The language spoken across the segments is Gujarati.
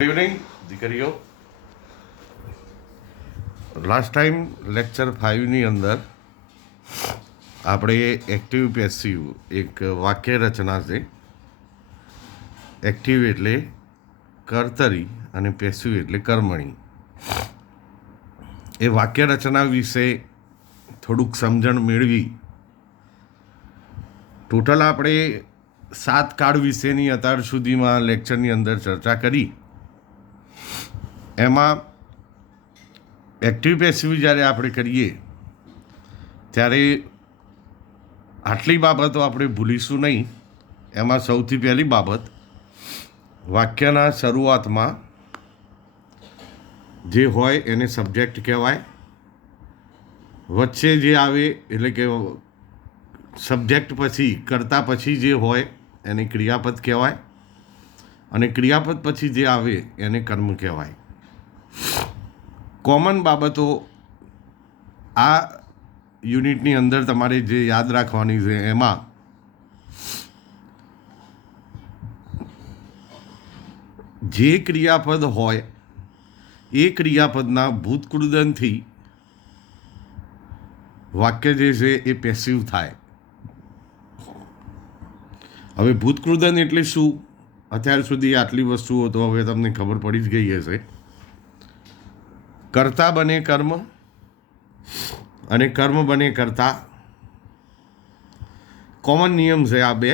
ગુડ ઇવનિંગ દીકરીઓ. લાસ્ટ ટાઈમ લેક્ચર 5ની અંદર આપણે એક્ટિવ પેસિવ એક વાક્ય રચના છે. એક્ટિવ એટલે કર્તરી અને પેસિવ એટલે કર્મણી. એ વાક્ય રચના વિશે થોડુંક સમજણ મેળવી ટોટલ આપણે 7 કાળ વિશેની અત્યાર સુધીમાં લેક્ચરની અંદર ચર્ચા કરી. એમાં એક્ટિવ પેસિવ જ્યારે આપણે કરીએ ત્યારે આટલી બાબતો આપણે ભૂલીશું નહીં. એમાં સૌથી પહેલી બાબત, વાક્યના શરૂઆતમાં જે હોય એને સબ્જેક્ટ કહેવાય. વચ્ચે જે આવે એટલે કે સબ્જેક્ટ પછી કરતા પછી જે હોય એને ક્રિયાપદ કહેવાય, અને ક્રિયાપદ પછી જે આવે એને કર્મ કહેવાય. કોમન બાબતો આ યુનિટની અંદર તમારે જે યાદ રાખવાની છે, એમાં જે ક્રિયાપદ હોય એ ક્રિયાપદના ભૂતકૃદનથી વાક્ય જે છે એ પેસિવ થાય. હવે ભૂતકૃદન એટલે શું? અત્યાર સુધી આટલી વસ્તુઓ તો હવે તમને ખબર પડી જ ગઈ હશે. કર્તા બને કર્મ અને કર્મ બને કર્તા. કોમન નિયમ છે આ બે.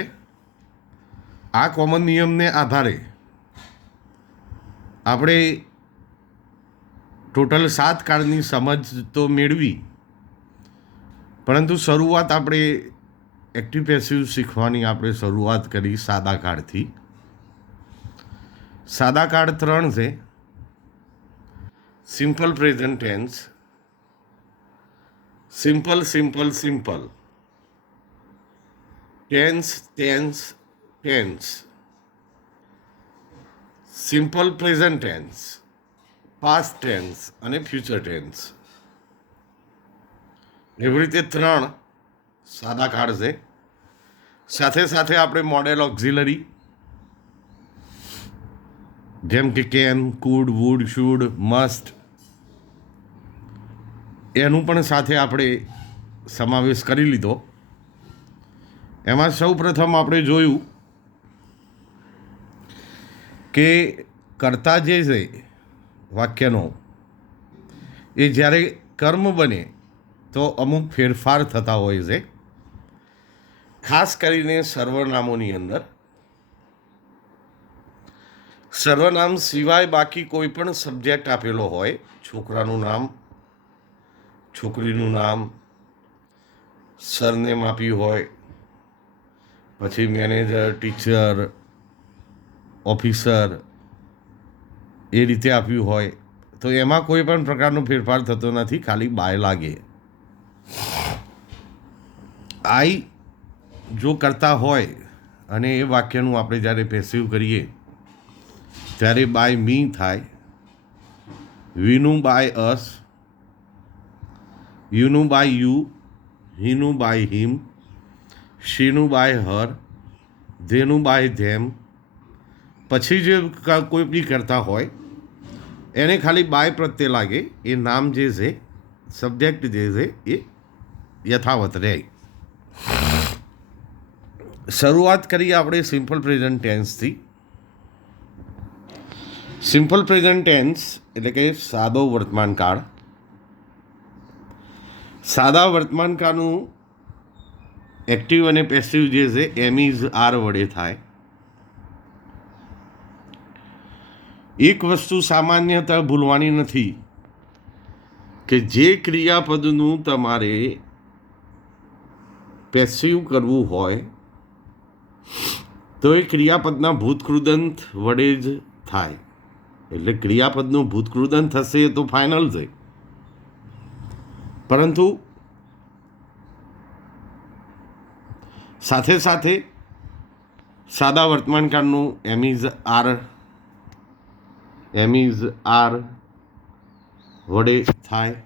આ કોમન નિયમને આધારે આપણે ટોટલ 7 કાળની સમજ તો મેળવી, પરંતુ શરૂઆત આપણે એક્ટિવ પેસિવ શીખવાની આપણે શરૂઆત કરી સાદા કાળથી. સાદા કાળ 3 છે: simple present tense, simple simple simple, tense tense tense, simple present tense, past tense અને ફ્યુચર ટેન્સ. એવી રીતે 3 સાદા કાળ છે. સાથે સાથે આપણે મોડેલ ઓક્ઝિલરી જેમ કે can, could, would, should, must, એનું પણ સાથે આપણે સમાવેશ કરી લીધો. એમાં સૌ પ્રથમ આપણે જોયું કે કર્તા જે છે વાક્યનો, એ જ્યારે કર્મ બને તો અમુક ફેરફાર થતા હોય છે. ખાસ કરીને સર્વનામોની અંદર. સર્વનામ સિવાય બાકી કોઈ પણ સબ્જેક્ટ આપેલો હોય, છોકરાનું નામ, છોકરીનું નામ, સરનેમ આપ્યું હોય, પછી મેનેજર, ટીચર, ઓફિસર, એ રીતે આપ્યું હોય, તો એમાં કોઈ પણ પ્રકારનો ફેરફાર થતો નથી, ખાલી બાય લાગે. આઈ જો કરતા હોય અને એ વાક્યનું આપણે જ્યારે પેસિવ કરીએ ત્યારે બાય મી થાય, વીનું બાય અસ, યુનું બાય યુ, હીનું બાય હિમ, શીનું બાય હર, ધેનું બાય ધેમ. પછી જે કોઈ બી કરતા હોય એને ખાલી બાય પ્રત્યે લાગે, એ નામ જે છે, સબ્જેક્ટ જે છે એ યથાવત રહે. શરૂઆત કરીએ આપણે સિમ્પલ પ્રેઝન્ટ ટેન્સથી. સિમ્પલ પ્રેઝન્ટ ટેન્સ એટલે કે સાદો વર્તમાન કાળ. સાદા વર્તમાન કાળનું એક્ટિવ અને પેસિવ જે છે એમ ઇઝ આર વડે થાય. એક વસ્તુ સામાન્યતઃ ભૂલવાની નથી કે જે ક્રિયાપદનું તમારે પેસિવ કરવું હોય તો એ ક્રિયાપદના ભૂતકૃદંત વડે જ થાય. એટલે ક્રિયાપદનું ભૂતકૃદન થશે એ તો ફાઇનલ છે, પરંતુ સાથે સાથે સાદા વર્તમાન કાળનું એમ ઇઝ આર વડે થાય.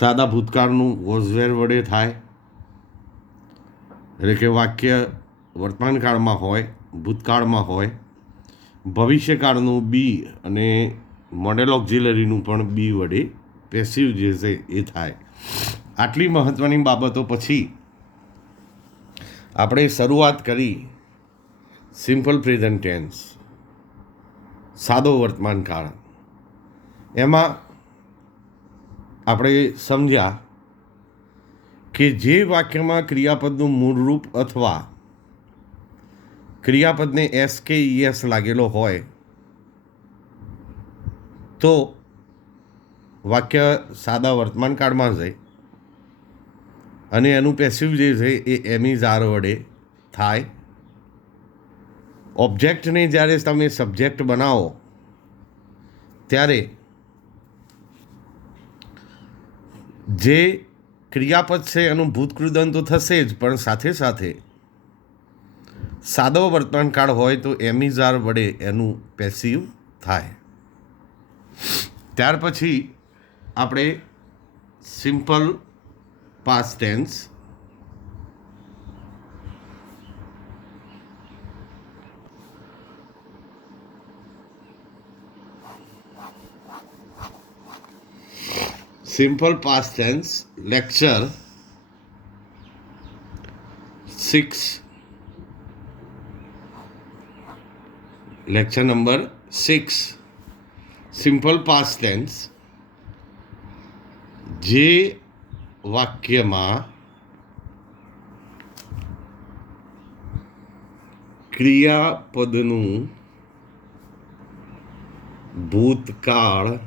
સાદા ભૂતકાળનું વોઝ વેર વડે થાય. એટલે કે વાક્ય વર્તમાન કાળમાં હોય, ભૂતકાળમાં હોય, ભવિષ્યકાળનું બી અને મોડેલ ઓક્ઝિલરીનું પણ બી વડે પેસિવ જે છે એ થાય. આટલી મહત્ત્વની બાબતો પછી આપણે શરૂઆત કરી સિમ્પલ પ્રેઝન્ટ ટેન્સ, સાદો વર્તમાન કાળ. એમાં આપણે સમજ્યા કે જે વાક્યમાં ક્રિયાપદનું મૂળરૂપ અથવા ક્રિયાપદને એસ કે ઈએસ લાગેલો હોય તો વાક્ય સાદા વર્તમાન કાળમાં જાય અને એનું પેસિવ જે છે એ એમિઝાર વડે થાય. ઓબ્જેક્ટને જ્યારે તમે સબ્જેક્ટ બનાવો ત્યારે જે ક્રિયાપદ છે એનું ભૂતકૃદન તો થશે જ, પણ સાથે સાથે સાદો વર્તમાન કાળ હોય તો એમિઝાર વડે એનું પેસિવ થાય. ત્યાર પછી આપણે simple past tense, simple past tense lecture 6, lecture number 6, simple past tense. જે વાક્યમાં ક્રિયાપદનું ભૂતકાળનું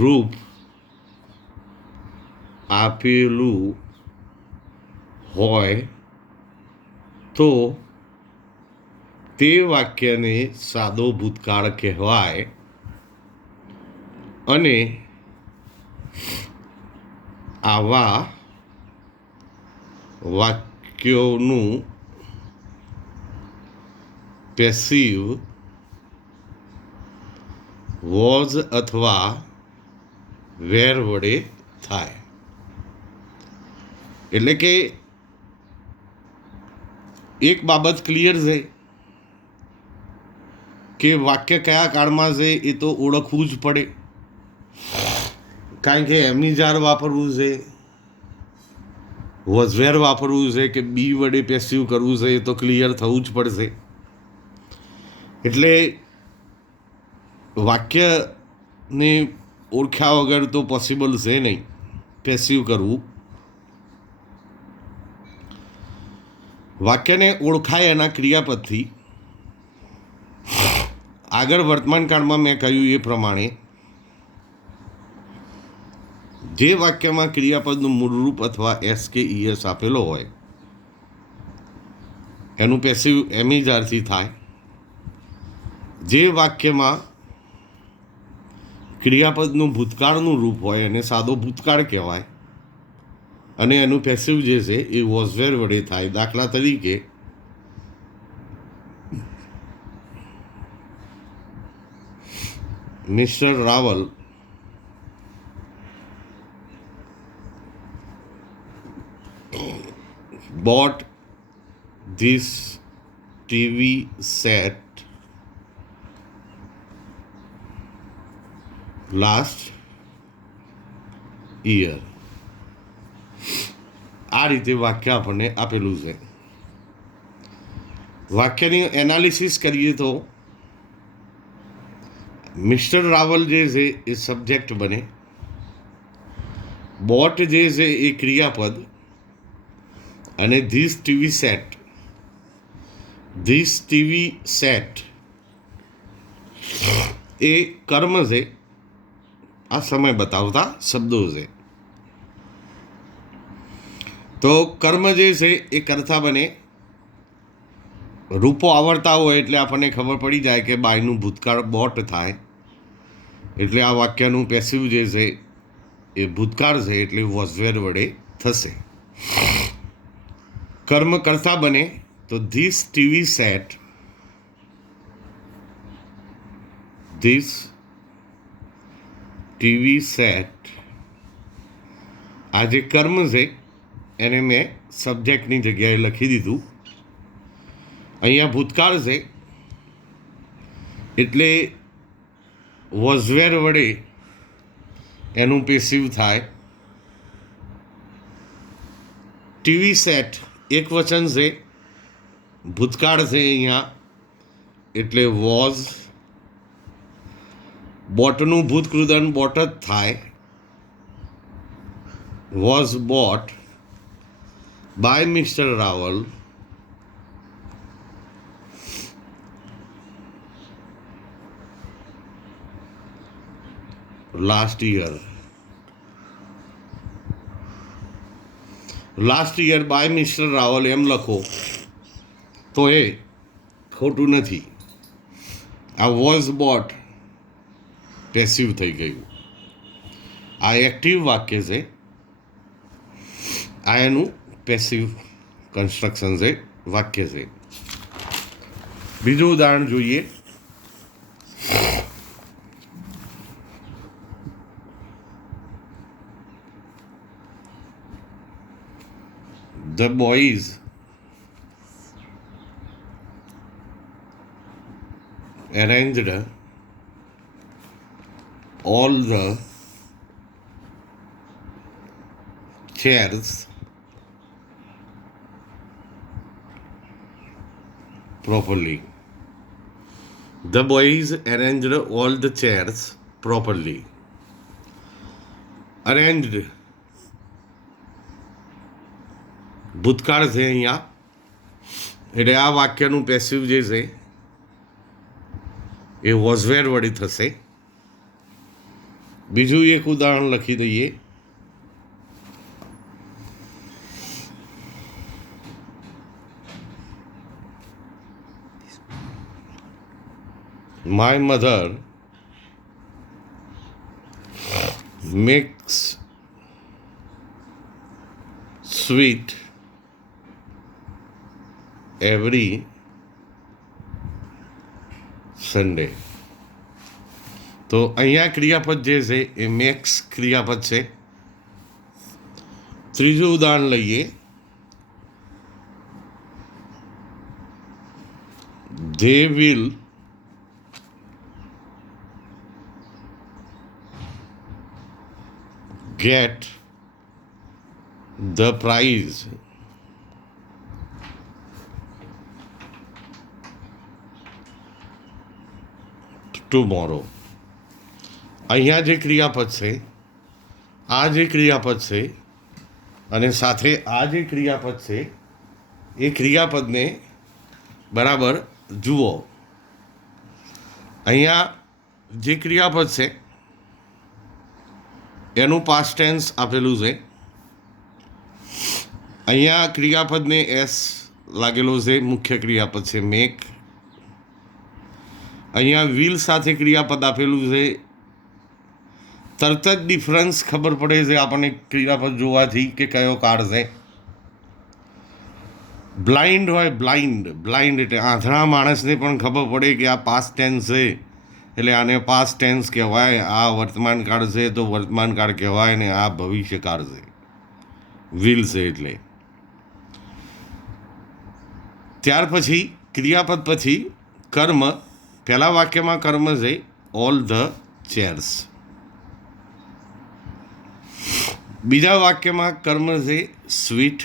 રૂપ આપેલું હોય તો તે વાક્યને સાદો ભૂતકાળ કહેવાય અને આવા વાક્યોનું પેસિવ વોઝ અથવા વેર વડે થાય. એટલે કે એક બાબત ક્લિયર છે કે વાક્ય કયા કાળમાં છે એ તો ઓળખવું જ પડે, કારણ કે એમિઝાર વાપરવું છે, વોઝવેર વાપરવું છે કે બી વડે પેસિવ કરવું છે એ તો ક્લિયર થવું જ પડશે. એટલે વાક્યને ઓળખ્યા વગર તો પોસિબલ છે નહીં પેસિવ કરવું. વાક્યને ઓળખાય એના ક્રિયાપદથી. આગળ વર્તમાન કાળમાં મેં કહ્યું એ પ્રમાણે જે વાક્યમાં ક્રિયાપદનું મૂળરૂપ અથવા એસ કે ઈએસ આપેલો હોય એનું પેસિવ એમિઝારથી થાય. જે વાક્યમાં ક્રિયાપદનું ભૂતકાળનું રૂપ હોય એને સાદો ભૂતકાળ કહેવાય અને એનું પેસિવ જે છે એ વોઝવેર વડે થાય. દાખલા તરીકે mister Rawal bought this TV set last year. આ રીતે વાક્ય આપણને આપેલું છે. વાક્યની એનાલિસિસ કરીએ તો મિસ્ટર રાવલ જે છે એ સબ્જેક્ટ બને, બોટ જે છે એ ક્રિયાપદ અને ધીસ ટીવી સેટ એ કર્મ છે, આ સમય બતાવતા શબ્દો છે. તો કર્મ જે છે એ કરતા બને, રૂપો આવડતા હોય એટલે આપણને ખબર પડી જાય કે બાયનું ભૂતકાળ બોટ થાય એટલે આ વાક્યનું પેસિવ જે છે એ ભૂતકાળ છે એટલે વોઝવેર વડે થશે. કર્મ કરતા બને તો ધીસ ટીવી સેટ આ જે કર્મ છે એને મેં સબ્જેક્ટની જગ્યાએ લખી દીધું અહીંયા ભૂતકાળ છે એટલે વોઝ વેર વડે એનું પેસિવ થાય. ટીવી સેટ એક વચન છે, ભૂતકાળ છે અહીંયા એટલે વોઝ. બોટનું ભૂતકૃદન બોટ જ થાય. Was bought by mister Rawal last year. Last year by mister Rawal એમ લખો તો એ ખોટું નથી. આ વોઝ બોટ પેસિવ થઈ ગયું. આ એક્ટિવ વાક્ય છે, આ એનું પેસિવ કન્સ્ટ્રક્શન છે, વાક્ય છે. બીજું ઉદાહરણ જોઈએ. The boys arranged all the chairs properly. The boys arranged all the chairs properly. Arranged ભૂતકાળ છે અહીંયા એટલે આ વાક્યનું પેસિવ જે છે એ વોઝવેર વડે થશે. બીજું એક ઉદાહરણ લખી દઈએ. My mother makes sweet every Sunday. તો અહીંયા ક્રિયાપદ જે છે એ મેક્સ ક્રિયાપદ છે. ત્રીજું ઉદાહરણ લઈએ. They will get the prize tomorrow. અહીંયા જે ક્રિયાપદ છે, આ જે ક્રિયાપદ છે અને સાથે આ જે ક્રિયાપદ છે એ ક્રિયાપદને બરાબર જુઓ. અહીંયા જે ક્રિયાપદ છે એનું પાસ્ટ ટેન્સ આપેલું છે. અહીંયા ક્રિયાપદને એસ લાગેલો છે, મુખ્ય ક્રિયાપદ છે મેક. અહીંયા વિલ સાથે ક્રિયાપદ આપેલું છે. તરત જ ડિફરન્સ ખબર પડે છે આપણને ક્રિયાપદ જોવાથી કે કયો કાળ છે. બ્લાઇન્ડ હોય, બ્લાઇન્ડ એટલે આંધળા માણસને પણ ખબર પડે કે આ પાસ્ટ ટેન્સ છે એટલે આને પાસ્ટ ટેન્સ કહેવાય. આ વર્તમાન કાળ છે તો વર્તમાન કાળ કહેવાય ને આ ભવિષ્યકાળ છે, વિલ છે એટલે. ત્યાર પછી ક્રિયાપદ પછી કર્મ. પહેલા વાક્યમાં કર્મ છે ઓલ ધ ચેર્સ. બીજા વાક્યમાં કર્મ છે સ્વીટ.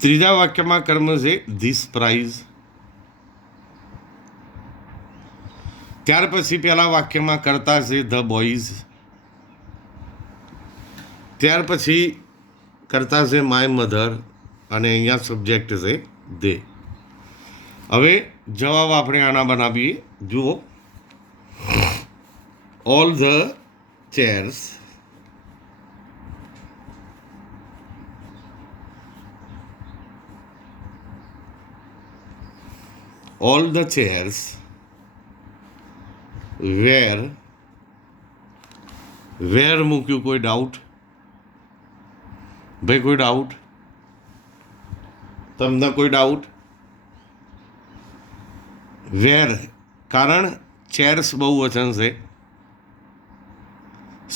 ત્રીજા વાક્યમાં કર્મ છે ધીસ પ્રાઇઝ. ત્યાર પછી પહેલા વાક્યમાં કરતા છે ધ બોયઝ. ત્યાર પછી કરતા છે માય મધર અને અહીંયા સબ્જેક્ટ છે દે. હવે જવાબ આપણે આના બનાવીએ. જુઓ, all the chairs all the chairs where મૂક્યું. કોઈ ડાઉટ? ભાઈ કોઈ ડાઉટ? તમને કોઈ ડાઉટ? વેર કારણ ચેર્સ બહુ વચન છે.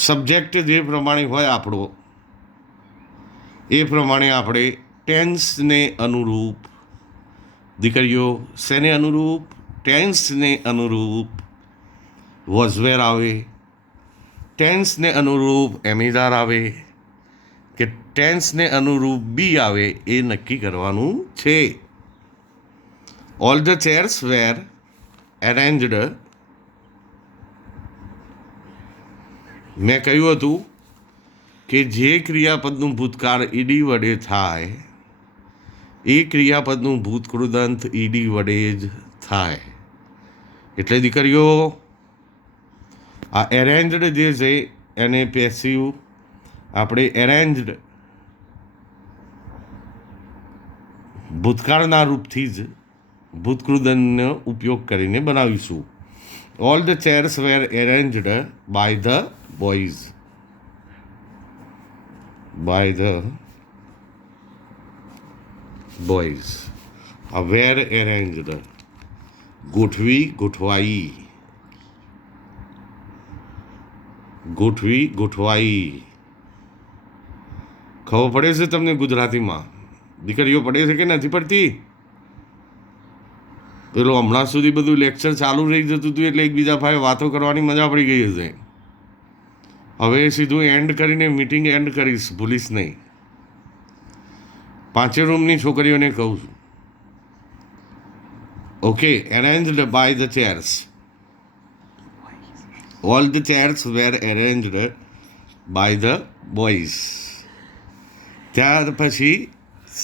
સબ્જેક્ટ જે પ્રમાણે હોય આપણો એ પ્રમાણે આપણે ટેન્સને અનુરૂપ. દીકરીઓ શેને અનુરૂપ? ટેન્સને અનુરૂપ વોઝ વેર આવે, ટેન્સને અનુરૂપ એમિઝાર આવે કે ટેન્સને અનુરૂપ બી આવે એ નક્કી કરવાનું છે. All the chairs were એરેન્જડ. મેં કહ્યું હતું કે જે ક્રિયાપદનું ભૂતકાળ ઈડી વડે થાય એ ક્રિયાપદનું ભૂતકૃદંત ઈડી વડે જ થાય. એટલે દીકરીઓ આ એરેન્જડ જે છે એને પેસિવ આપણે એરેન્જડ ભૂતકાળના રૂપથી જ ભૂતકૃદંતનો ઉપયોગ કરીને બનાવીશું. All the chairs were arranged by the boys. By the boys. આ વેર એરેન્જડ ગોઠવી, ગોઠવાઈ, ગોઠવી, ગોઠવાઈ. ખબર પડે છે તમને ગુજરાતીમાં? દીકરીઓ પડે છે કે નથી પડતી? પેલો હમણાં સુધી બધું લેક્ચર ચાલુ રહી જતું હતું એટલે એકબીજા પાસે વાતો કરવાની મજા પડી ગઈ હશે. હવે સીધું એન્ડ કરીને મીટિંગ એન્ડ કરીશ, ભૂલીશ નહીં. 5 રૂમની છોકરીઓને કહું છું. Okay, arranged by the chairs. All the chairs were arranged by the boys. ત્યાર પછી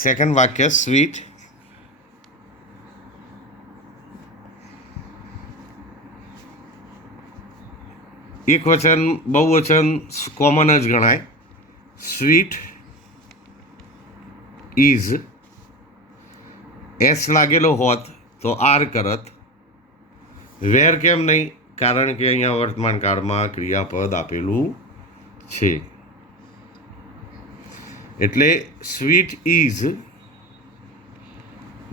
સેકન્ડ વાક્ય સ્વીટ. એક વચન બહુવચન કોમન જ ગણાય. Sweet is. એસ લાગેલો હોત તો આર કરત. વેર કેમ નહીં? કારણ કે અહીંયા વર્તમાન કાળમાં ક્રિયાપદ આપેલું છે. એટલે સ્વીટ ઇઝ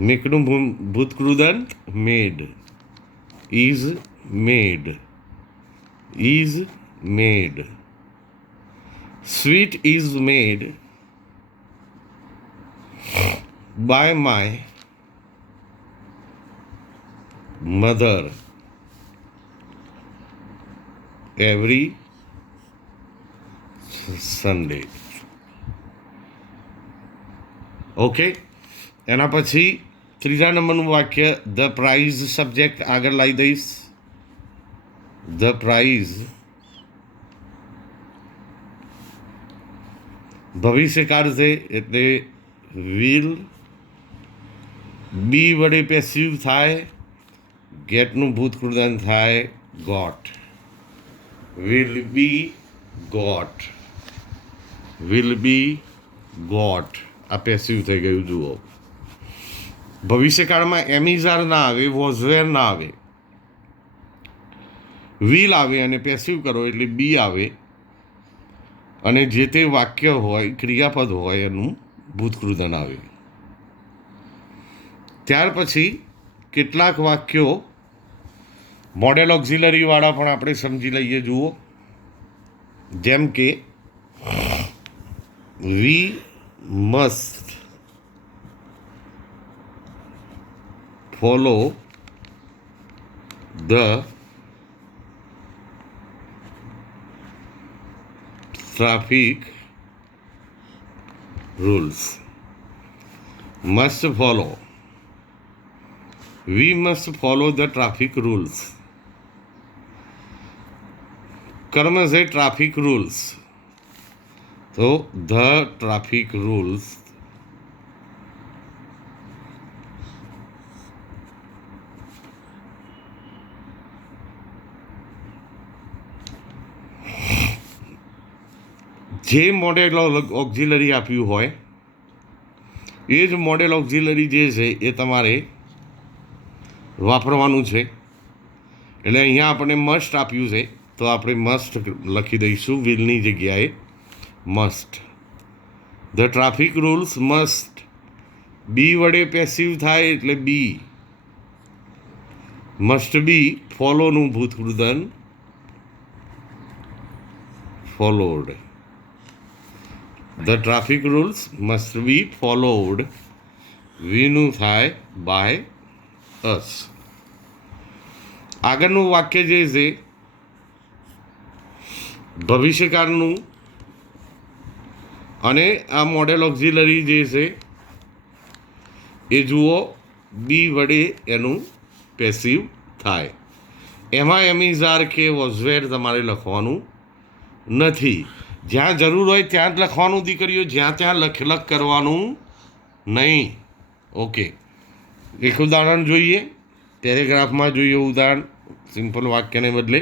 મેકનું ભૂતકૃદંત made. Is made. is made. Sweet is made by my mother every Sunday. Okay, એના પછી ત્રીજા નંબરનું વાક્ય ધ પ્રાઇઝ સબ્જેક્ટ આગળ લાવી દઈશ. ધ પ્રાઇઝ ભવિષ્યકાળ છે એટલે વિલ બી વડે પેસિવ થાય, ગેટનું ભૂતકૃદંત થાય got. Will be got. Will be got. આ પેસિવ થઈ ગયું. જુઓ, ભવિષ્યકાળમાં એમિઝાર ના આવે, વોઝવેર ના આવે, વિલ આવે અને પેસિવ કરો એટલે બી આવે અને જે તે વાક્ય હોય, ક્રિયાપદ હોય એનું ભૂતકૃદંત આવે. ત્યાર પછી કેટલાક વાક્યો મોડેલ ઓક્ઝિલરી વાળા પણ આપણે સમજી લઈએ. જુઓ, જેમ કે we must follow the traffic rules. Must follow. We must follow the traffic rules. કર્મ છે ટ્રાફિક રૂલ્સ, તો ધ ટ્રાફિક રૂલ્સ. જે મોડેલ ઓક્ઝિલરી આપ્યું હોય એ જ મોડેલ ઓક્ઝિલરી જે છે એ તમારે વાપરવાનું છે. એટલે અહીંયા આપણે મસ્ટ આપ્યું છે તો આપણે મસ્ટ લખી દઈશું વિલની જગ્યાએ must. The traffic rules must. Be વડે પેસિવ થાય એટલે બી. મસ્ટ બી ફોલોનું ભૂતકૃદંત followed. The traffic rules must be followed વીનું થાય બાય અસ. આગળનું વાક્ય જે છે ભવિષ્યકાળનું અને આ મોડેલ ઓક્ઝિલરી જે છે એ જુઓ બી વડે એનું પેસિવ થાય. એમાં એમિઝાર કે વોઝવેર તમારે લખવાનું નથી. જ્યાં જરૂર હોય ત્યાં જ લખવાનું દીકરીઓ, જ્યાં ત્યાં લખ કરવાનું નહીં. ઓકે, એક ઉદાહરણ જોઈએ, પેરેગ્રાફમાં જોઈએ ઉદાહરણ, સિમ્પલ વાક્યને બદલે.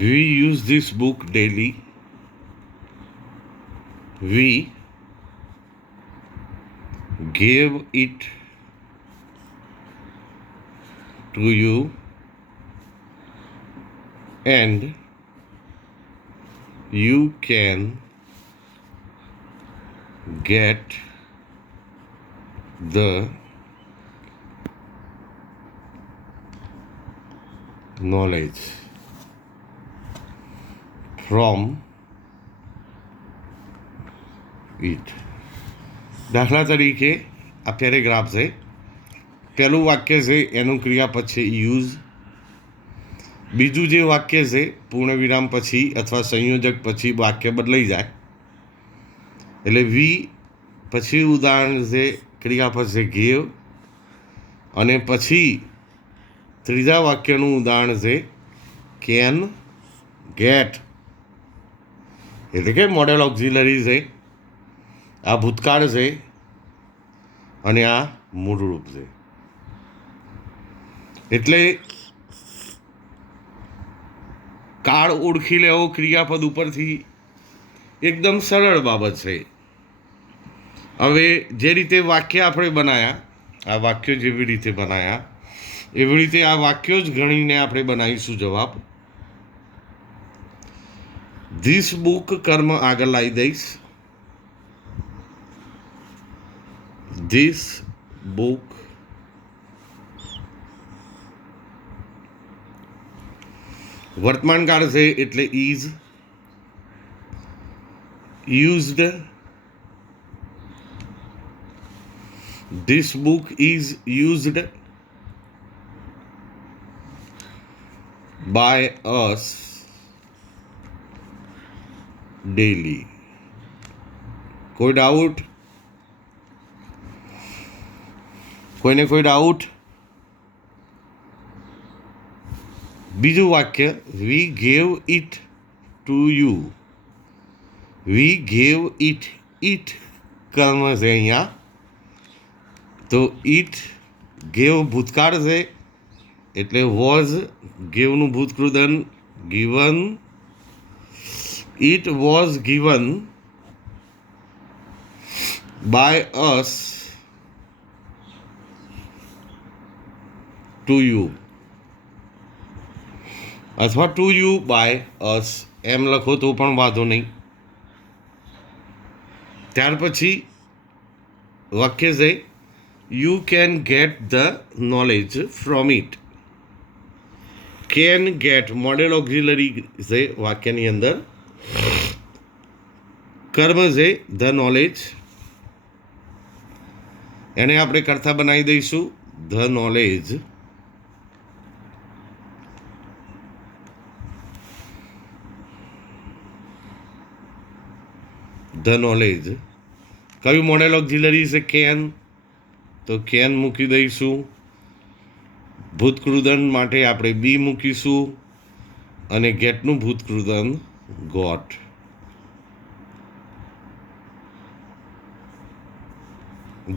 We use this book daily. We gave it to you and you can get the knowledge from it. દાખલા તરીકે આ પેરેગ્રાફ છે. પહેલું વાક્ય છે એનું ક્રિયાપદ છે યુઝ. બીજું જે વાક્ય છે પૂર્ણવિરામ પછી અથવા સંયોજક પછી વાક્ય બદલાઈ જાય એટલે વી, પછી ઉદાહરણ છે ક્રિયાપદ છે ગેવ, અને પછી ત્રીજા વાક્યનું ઉદાહરણ છે કેન ગેટ. એટલે કે મોડેલ ઓક્ઝિલરી છે. આ ભૂતકાળ છે અને આ મૂળરૂપ છે. એટલે કાળ ઓળખી લેવો ક્રિયાપદ ઉપરથી એકદમ સરળ બાબત છે. હવે જે રીતે વાક્ય આપણે બનાવ્યા, આ વાક્યો જેવી રીતે બનાવ્યા એવી રીતે આ વાક્યો જ ગણીને આપણે બનાવીશું જવાબ. ધીસ બુક કર્મ આગળ લાવી દઈશ. ધીસ બુક વર્તમાન કાળ છે એટલે is. Used, this book is used by us daily. કોઈ ડાઉટ? કોઈને કોઈ ડાઉટ? બીજું વાક્ય we gave it to you. We gave it, it કર્મ છે અહીંયા, તો ઇટ ગેવ ભૂતકાળ છે એટલે વોઝ, ગેવનું ભૂતકૃદન given. It was given by us to you, અથવા ટુ યુ બાય અસ એમ લખો તો પણ વાંધો નહીં. ત્યાર પછી વાક્ય છે you can get the knowledge from it. Can get model auxiliary છે વાક્યની અંદર. કર્મ છે ધ નોલેજ, એને આપણે કર્તા બનાવી દઈશું ધ નોલેજ. The knowledge. કયું મોડેલ ઓક્ઝિલરી છે? કેન, તો કેન મૂકી દઈશું. ભૂતકૃદન માટે આપણે બી મૂકીશું અને ગેટનું ભૂતકૃદન got.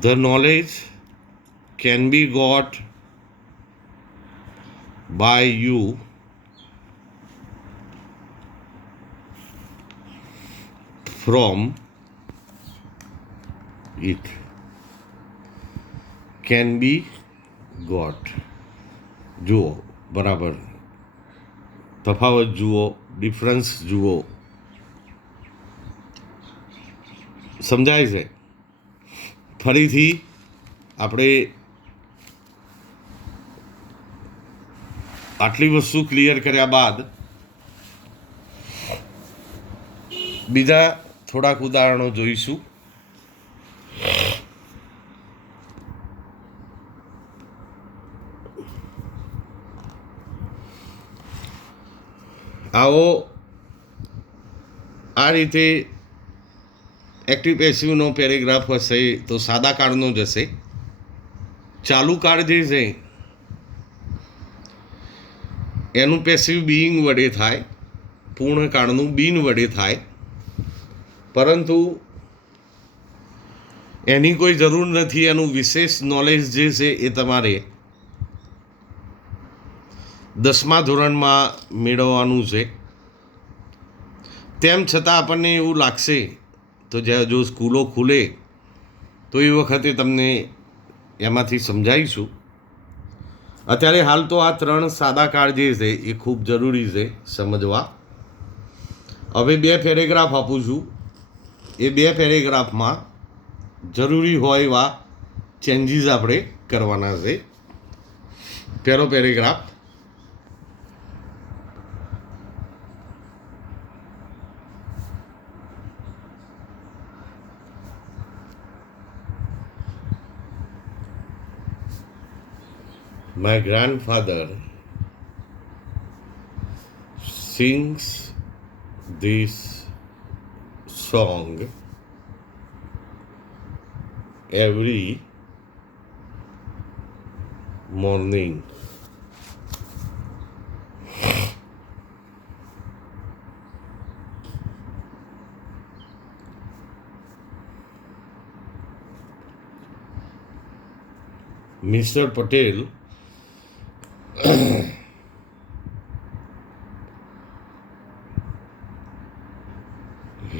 The knowledge can be got by you from it. Can be got. જુઓ બરાબર તફાવત જુઓ ડિફરન્સ જુઓ. સમજાય છે? ફરીથી આપણે આટલી વસ્તુ ક્લિયર કર્યા બાદ બીજા થોડાક ઉદાહરણો જોઈશું. આવો આ રીતે એક્ટિવ પેસિવનો પેરેગ્રાફ હશે તો સાદા કાળનો જ હશે. ચાલુ કાળ જે છે એનું પેસિવ બીઈંગ વડે થાય, પૂર્ણ કાળનું બીન વડે થાય. પરંતુ એની કોઈ જરૂર નથી. એનું વિશેષ નોલેજ જે છે એ તમારે 10મા ધોરણમાં મેળવવાનું છે. તેમ છતાં આપણને એવું લાગશે તો જો સ્કૂલો ખુલે તો એ વખતે તમને એમાંથી સમજાવીશું. અત્યારે હાલ તો આ 3 સાદા કાળ જે છે એ ખૂબ જરૂરી છે સમજવા. હવે 2 પેરેગ્રાફ આપું છું. એ 2 પેરેગ્રાફમાં જરૂરી હોય એવા ચેન્જીસ આપણે કરવાના છે. પહેલો paragraph, My grandfather sings this song every morning. Mr. Patel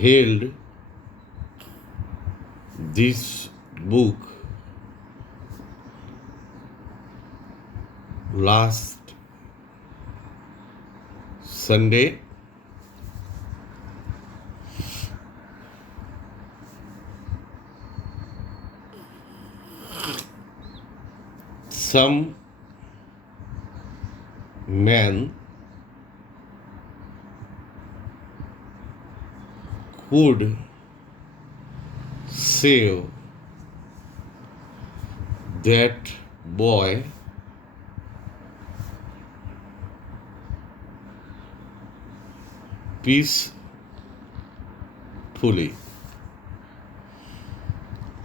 held this book last Sunday. Some men could save that boy peacefully.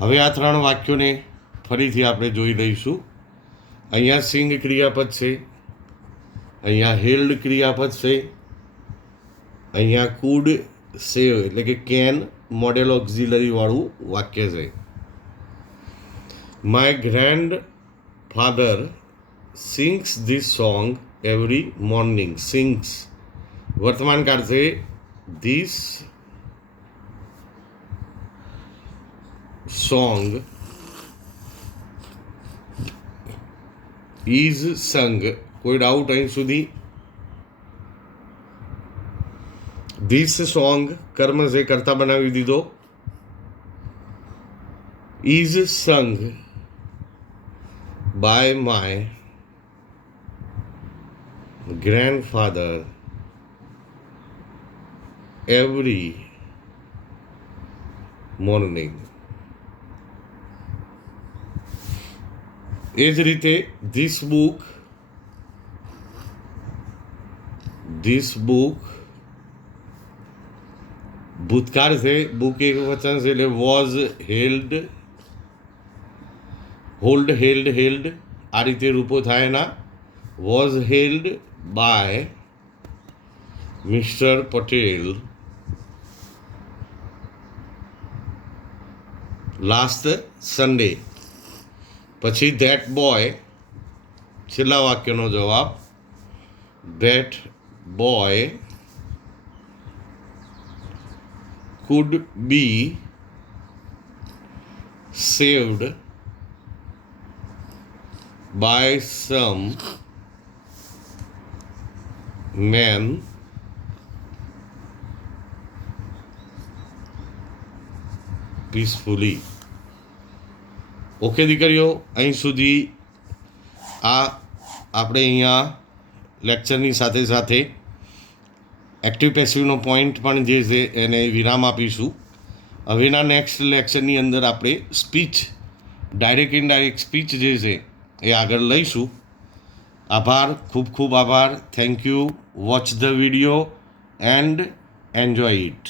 હવે આ 3 વાક્યોને ફરીથી આપણે જોઈ લઈશું. અહીંયા સિંગ ક્રિયાપદ છે, અહીંયા હેલ્ડ ક્રિયાપદ છે, અહીંયા કુડ સેવ એટલે કે કેન મોડેલ ઓક્ઝિલરી વાળું વાક્ય છે. My grandfather sings this song every morning. Sings વર્તમાન કાળ છે. ધીસ સોંગ ઇઝ સંગ. કોઈ ડાઉટ અહીં સુધી? ધીસ સોંગ કર્મ છે, કરતા બનાવી દીધો. Is sung by my grandfather every morning. એ જ રીતે ધીસ બુક ભૂતકાળ છે, બુક એક વચન છે એટલે વોઝ હેલ્ડ આ રીતે રૂપો થાય એના. Was held by mister Patel last Sunday. પછી ધેટ બોય, છેલ્લા વાક્યનો જવાબ. That boy could be saved by some men peacefully. Okay દીકરીઓ, અહીં સુધી આપણે અહીંયા લેક્ચરની સાથે સાથે એક્ટિવ પેસિવનો પોઈન્ટ પણ જે છે એને વિરામ આપીશું. હવેના નેક્સ્ટ લેક્ચરની અંદર આપણે સ્પીચ, ડાયરેક્ટ ઇનડાયરેક્ટ સ્પીચ જે છે એ આગળ લઈશું. આભાર, ખૂબ ખૂબ આભાર. Thank you. Watch the video and enjoy it.